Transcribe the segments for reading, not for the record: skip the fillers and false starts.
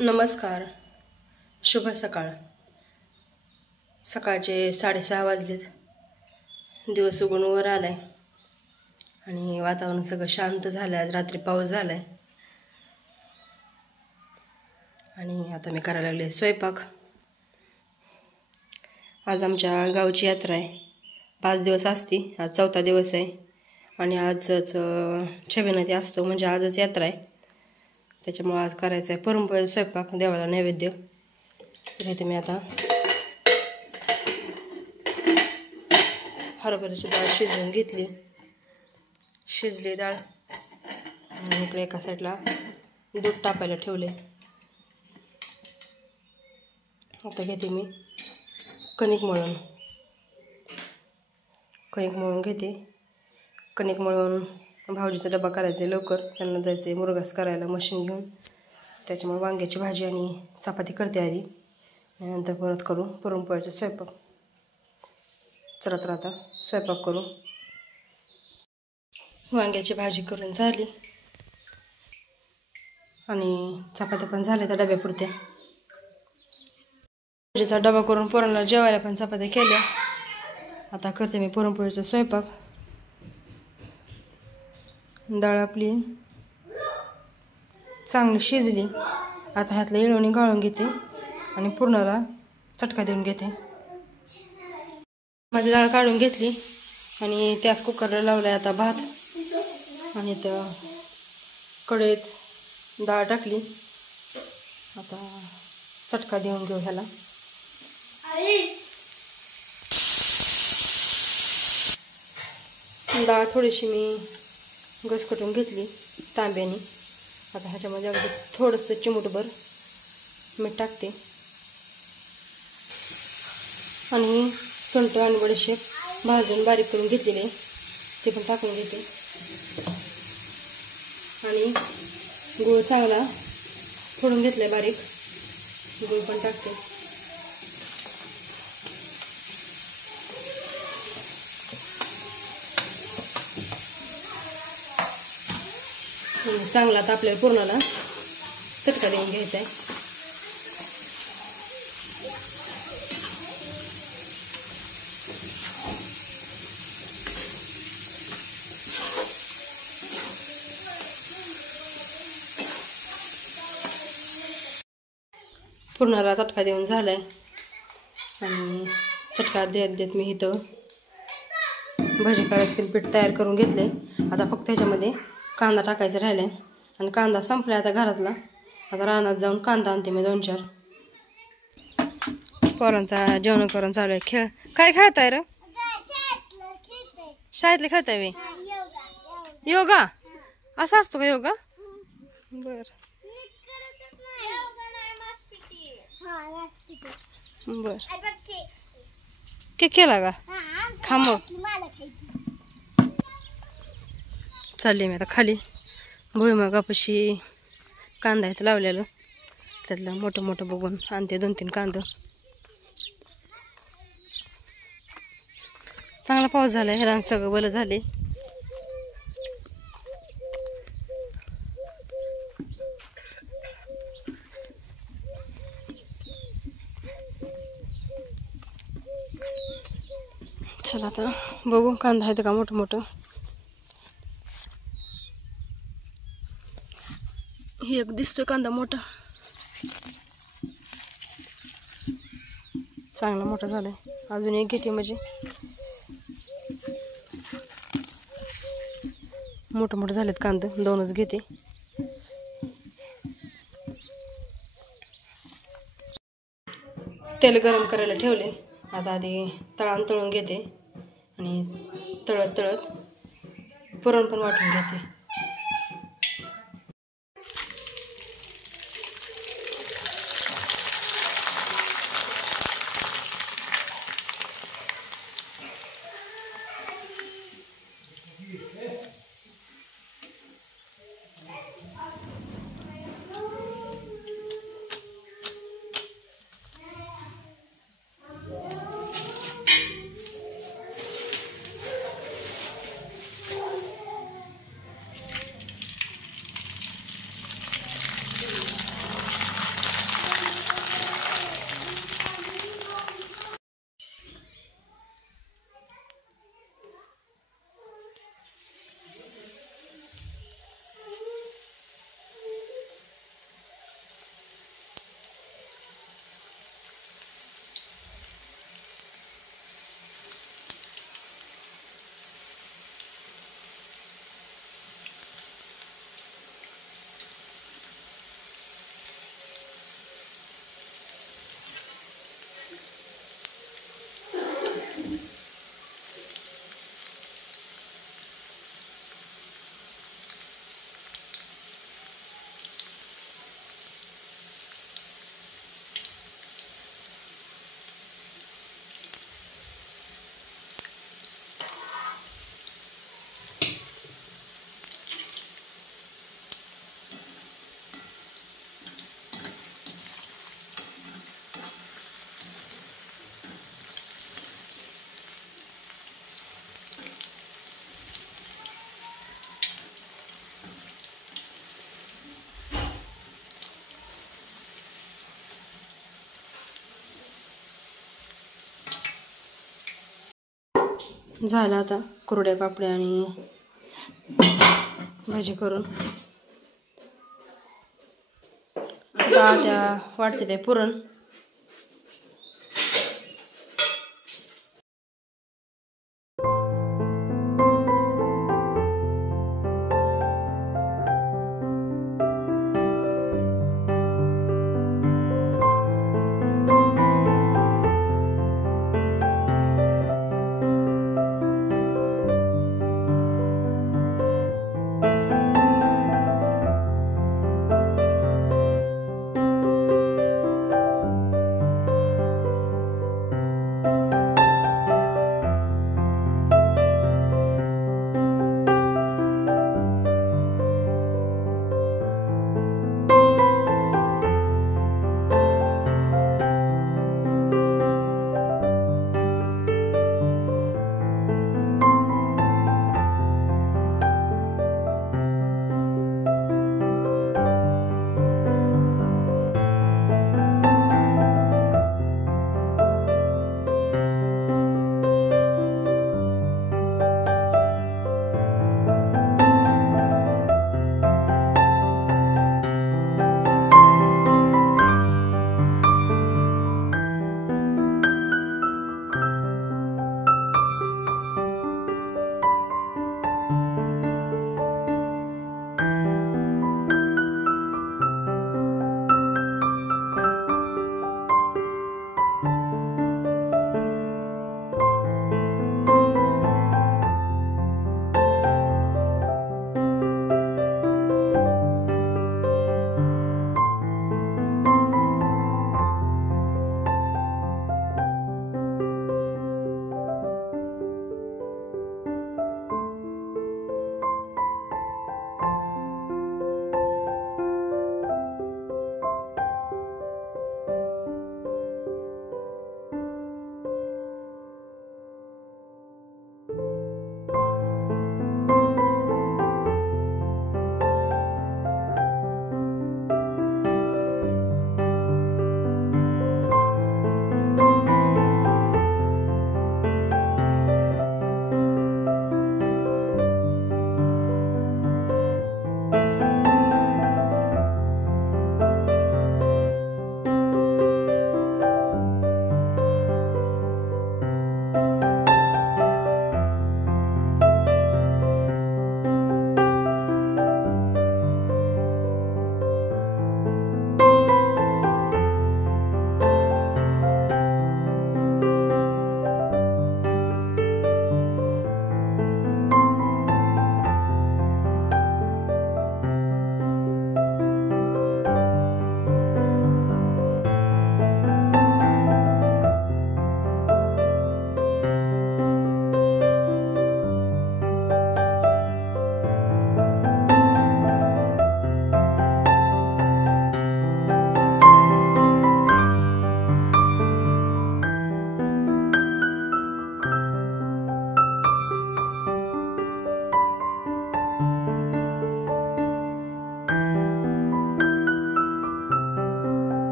नमस्कार, शुभ सकाळ. सकाळचे 6:30 वाजलेत. दिवस उगवून वर आलाय आणि वातावरण सगळं शांत झालं. आज रात्री पाऊस झालाय आणि आता मी करायला लागले स्वयंपाक. आज आमच्या गावची यात्रा आहे. 5 दिवस असती, आज 4था दिवस आहे आणि आजच 26 असतो, म्हणजे आजच यात्रा आहे. त्याच्यामुळे आज करायचं आहे पुरणपोळीचा स्वयंपाक, देवाला नैवेद्य. तर इथे मी आता हरभऱ्याची डाळ शिजवून घेतली. शिजली डाळ आणि इकडे एका साईडला दूध टाकायला ठेवले. आता घेते मी कणिक मळून घेते. कणिक मळून भाऊजीचा डबा करायचा आहे लवकर, त्यांना जायचं आहे मुरघास करायला मशीन घेऊन. त्याच्यामुळे वांग्याची भाजी आणि चपाती करते आधी, नंतर परत करू पुरणपोळीचा स्वयंपाक. चला तर आता स्वयंपाक करू. वांग्याची भाजी करून झाली आणि चपात्या पण झाल्या त्या डब्यापुरत्या. भाजीचा डबा करून पोरांना जेवायला पण चपात्या केल्या. आता करते मी पुरणपोळीचा स्वयंपाक. डाळ आपली चांगली शिजली. आता ह्यातलं येळवणी गाळून घेते आणि पुरणाला चटका देऊन घेते. माझी डाळ काढून घेतली आणि त्याच कुकरला लावलाय आता भात. आणि तर कढईत डाळ टाकली. आता चटका देऊन घेऊ ह्याला. डाळ थोडीशी मी घसकटून घेतली तांब्याने. आता ह्याच्यामध्ये अगदी थोडंसं चिमूटभर मीठ टाकते आणि सुंठ आणि बडीशेप भाजून बारीक करून घेतलेले ते पण टाकून घेते. आणि गूळ चांगला फोडून घेतलाय बारीक, गूळ पण टाकते. चांगला आता आपल्याला पुरणाला चटका देऊन घ्यायचा आहे. पुरणाला चटका देऊन झालाय आणि चटका देत देत मी इथं भजी करायचं पीठ तयार करून घेतले. आता फक्त ह्याच्यामध्ये कांदा टाकायचा राहिलाय आणि कांदा संपलाय आता घरातला. आता रानात जाऊन कांदा आणते मी 2-4. पोरांचा जेवण करून चालू आहे. खेळ काय खेळताय रे? शाळेतले खेळताय वे? योगा असा असतो का योगा? बर बर. केक केला का? खा मग. चालली मी आता खाली. भुईमुगापाशी कांदा इथं लावलेलं, त्यातलं मोठं मोठं बघून आणते 2-3 कांदा. चांगला पाऊस झालाय, रान सगळं बलं झाले. चला आता बघू कांदा आहे का मोठं मोठं. हे एक दिसतोय कांदा मोठा, चांगला मोठा झालाय. अजून एक घेते म्हणजे मोठं मोठं झालेत कांदा, 2च घेते. तेल गरम करायला ठेवले. आता आधी तळण तळून घेते आणि तळत तळत पुरण पण वाटून घेते. झालं आता कुरड्या पापड्या आणि भाजी करून. आता त्या वाटते ते पुरण.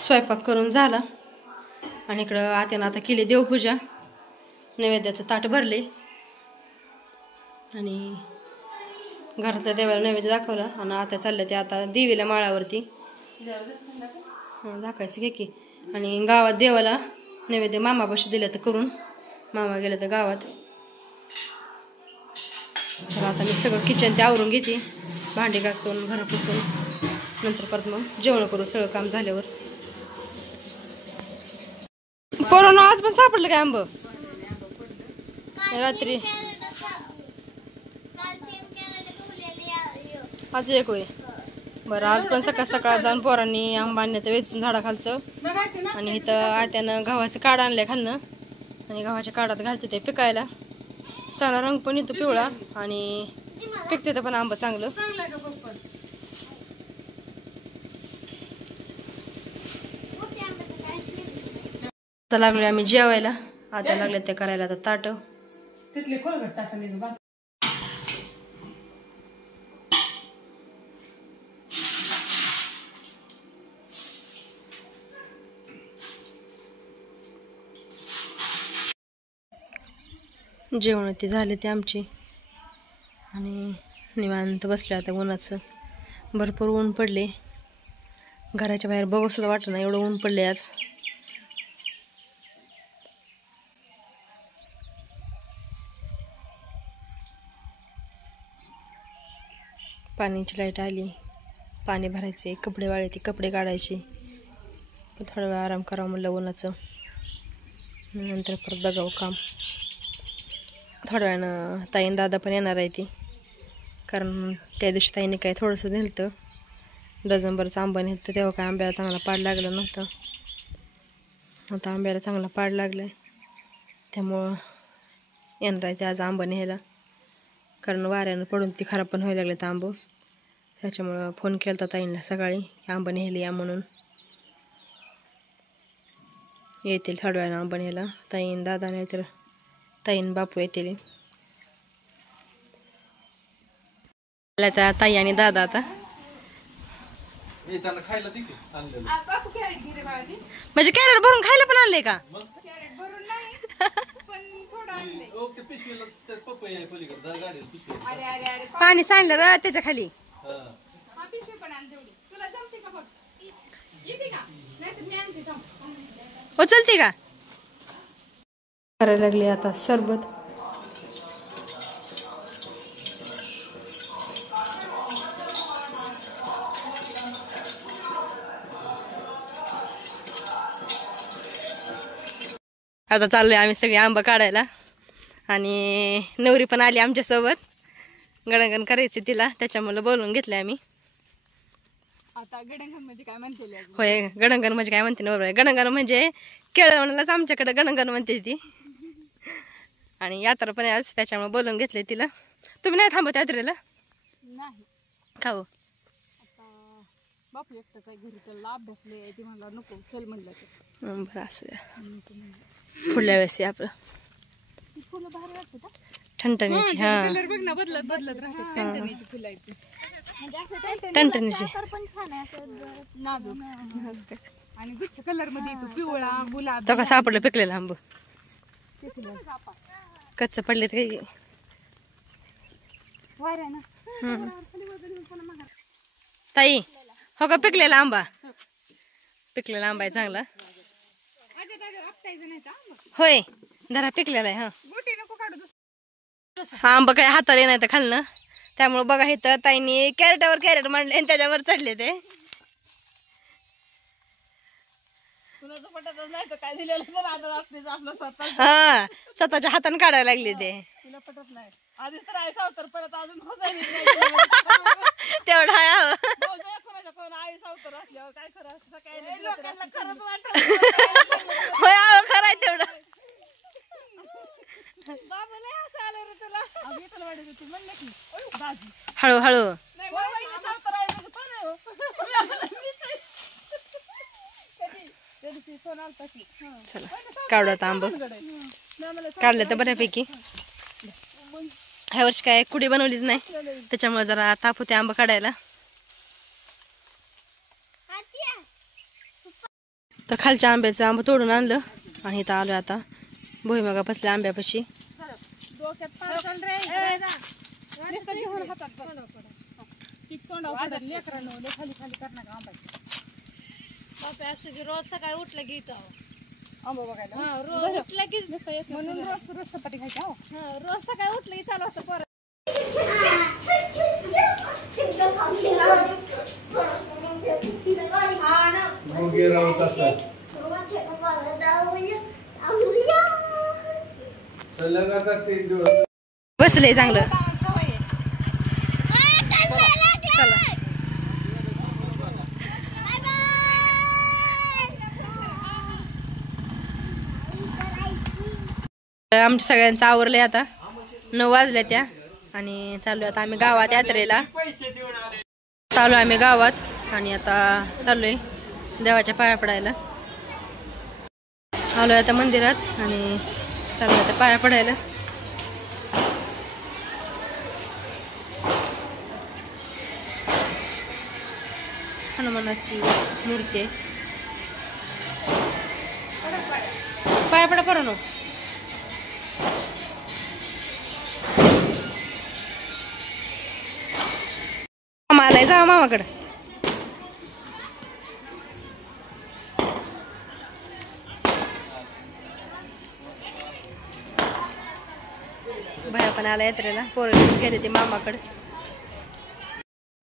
स्वयंपाक करून झाला आणि इकडं आत्यानं आता केली देवपूजा. नैवेद्याचं ताट भरले आणि घरातल्या देवाला नैवेद्य दाखवला आणि आता चाललं ते आता देवीला माळावरती दाखवायचं घे की. आणि गावात देवाला नैवेद्य मामापाशी दिलं तर करून, मामा गेलं तर गावात. चला आता मी सगळं किचन ते आवरून घेते, भांडी घासून घर पुसून, नंतर परत मग जेवण करू सगळं काम झाल्यावर. पोरांनो आज पण सापडलं काय आंब रात्री? आज एक होय. बरं आज पण सकाळ सकाळ जाऊन पोरांनी आंबा आणलं तर वेचून झाडाखालचं. आणि इथं आत्यानं गव्हाचं काढ आणलंय खालनं आणि गव्हाच्या काढात घालते ते पिकायला. चांगला रंग पण येतो पिवळा आणि पिकते तर पण आंबा चांगलं. आता लागलो आम्ही जेवायला. आता लागले ते करायला आता ताट. तिथले खोलगट टाकले बा. जेवण ते झाले ते आमचे आणि निवांत बसले आता. उन्हाचं भरपूर ऊन पडले, घराच्या बाहेर बघू सुद्धा वाटत नाही एवढं ऊन पडले आज. पाण्याची लाईट आली, पाणी भरायचे, कपडे वाळायचे, कपडे काढायचे, थोडा वेळ आराम करावं म्हणलं उन्हाचं. नंतर परत बघावं काम. थोड्या वेळानं ताईन दादा पण येणार आहे ती, कारण त्या दिवशी ताईने काय थोडंसं नेलं डझनभरचं आंबा नेलं, तेव्हा काय आंब्याला चांगला पाड लागला नव्हता. आता आंब्याला चांगला पाड लागला आहे, त्यामुळं येणार आहे ते आज आंबा न्यायला. कारण वाऱ्यानं पडून ती खराब पण व्हायला लागले तर आंबं. त्याच्यामुळं फोन केला ताईंना सकाळी की आंबा न्यायला या म्हणून. येतील थोड्या वेळानं आंबा न्यायला ताईन दादा, नाही तर ताईन बापू येतील. ताई आणि दादा आता म्हणजे कॅरेट भरून खायला पण आणले का? पाणी सांडलं र त्याच्या खाली. उचलते का? करायला लागले आता सरबत. आता चाललोय आम्ही सगळे आंबा काढायला आणि नवरी पण आली आमच्यासोबत. गणगण करायचे तिला, त्याच्यामुळे बोलून घेतले आम्ही. आता गणगण म्हणजे काय म्हणते? होय, गणगण म्हणजे काय म्हणते बरोबर आहे. गणगण म्हणजे केळवणालाच आमच्याकडे गणगण म्हणते ती. आणि यात्रा पण आज, त्याच्यामुळे बोलून घेतले तिला. तुम्ही नाही थांबत यात्रेला? नाही. का हो? आता बापू एकटाच आहे घरी, त्याला अभ्यासले ती म्हणला नको चल म्हणलं तर. बरं असू द्या, पुढल्या वेळेस आपलं फुलं भारी वाटतात हा. ठणठणीची. हा, कलर बघ ना, बदलत बदलत राहतात. ठणठणीची फुलं आहेत म्हणजे असं ठणठणीची पण छान आहे असं नाजूक. आणि गुच्छ कलर मध्ये येतो, पिवळा, गुलाब. तो का सापडलं पिकलेला आंब? कच्च पडलेत काही वाऱ्या ना. ताई हो का पिकलेला आंबा? पिकलेला आंबा आहे चांगला. होय, जरा पिकलेला आहे. हा, गोटी नको काढू. हा आंबा काय हाताला नाही तर खाल्लं, त्यामुळे बघा इथं ताईंनी कॅरेटावर कॅरेट मांडले आणि त्याच्यावर चढले ते. हा, स्वतःच्या हाताने काढायला लागले ते. तेवढा होय, खरं आहे तेवढं. हळूहळू चला काढू आता आंब. काढलं तर बऱ्यापैकी. ह्या वर्षी काय कुडी बनवलीच नाही, त्याच्यामुळे जरा ताप होते आंबा काढायला. तर खालच्या आंब्याचं आंबा तोडून आणलं आणि इथं आलो आता भुईमुगा बसल्या आंब्यापाशी. रोज सकाळी उठलं की आंबा बघायला. रोज उठलं की म्हणून रोज चपाती खायची. रोज सकाळी उठलं की चालू असतं परत. बसले चांगलं. आमच्या सगळ्यांचं आवरलंय आता. 9 वाजल्या त्या आणि चालू आता आम्ही गावात यात्रेला. चालू आम्ही गावात आणि आता चाललोय देवाच्या पाया पडायला. आलोय आता मंदिरात आणि चालू आता पाया पडायला. हनुमानाची मूर्ती आहे. पाया पडा परनो. मामाला जावा मामाकडं. भया पण आला यात्रेला. पोरं गेले ते मामाकडे.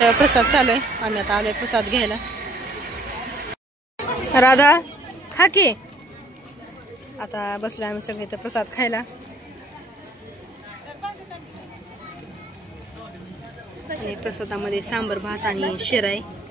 प्रसाद चालू आहे. आम्ही आता आलोय प्रसाद घ्यायला. राधा खा की. आता बसलोय आम्ही सगळे तर प्रसाद खायला. आणि प्रसादामध्ये सांबर भात आणि शिरा आहे.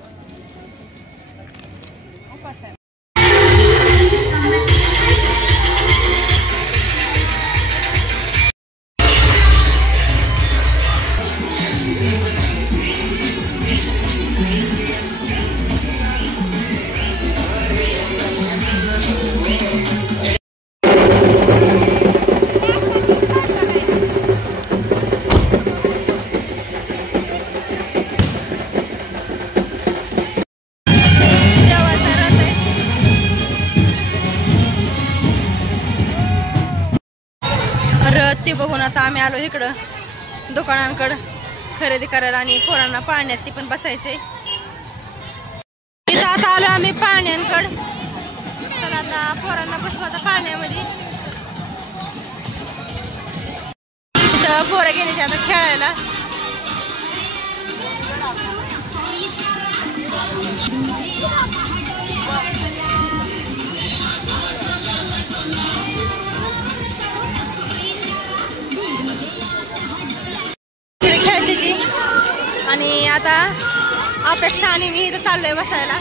ते बघून आता आम्ही आलो इकडं दुकानांकडं खरेदी करायला आणि पोरांना पाण्यात ती पण बसायचे. इथं आता आलो आम्ही पाण्यांकडं. चला आता पोरांना बसू आता पाण्यामध्ये. इथं पोरं गेले ते आता खेळायला. आणि आता अपेक्षा आणि मी इथं चाललोय बसायला.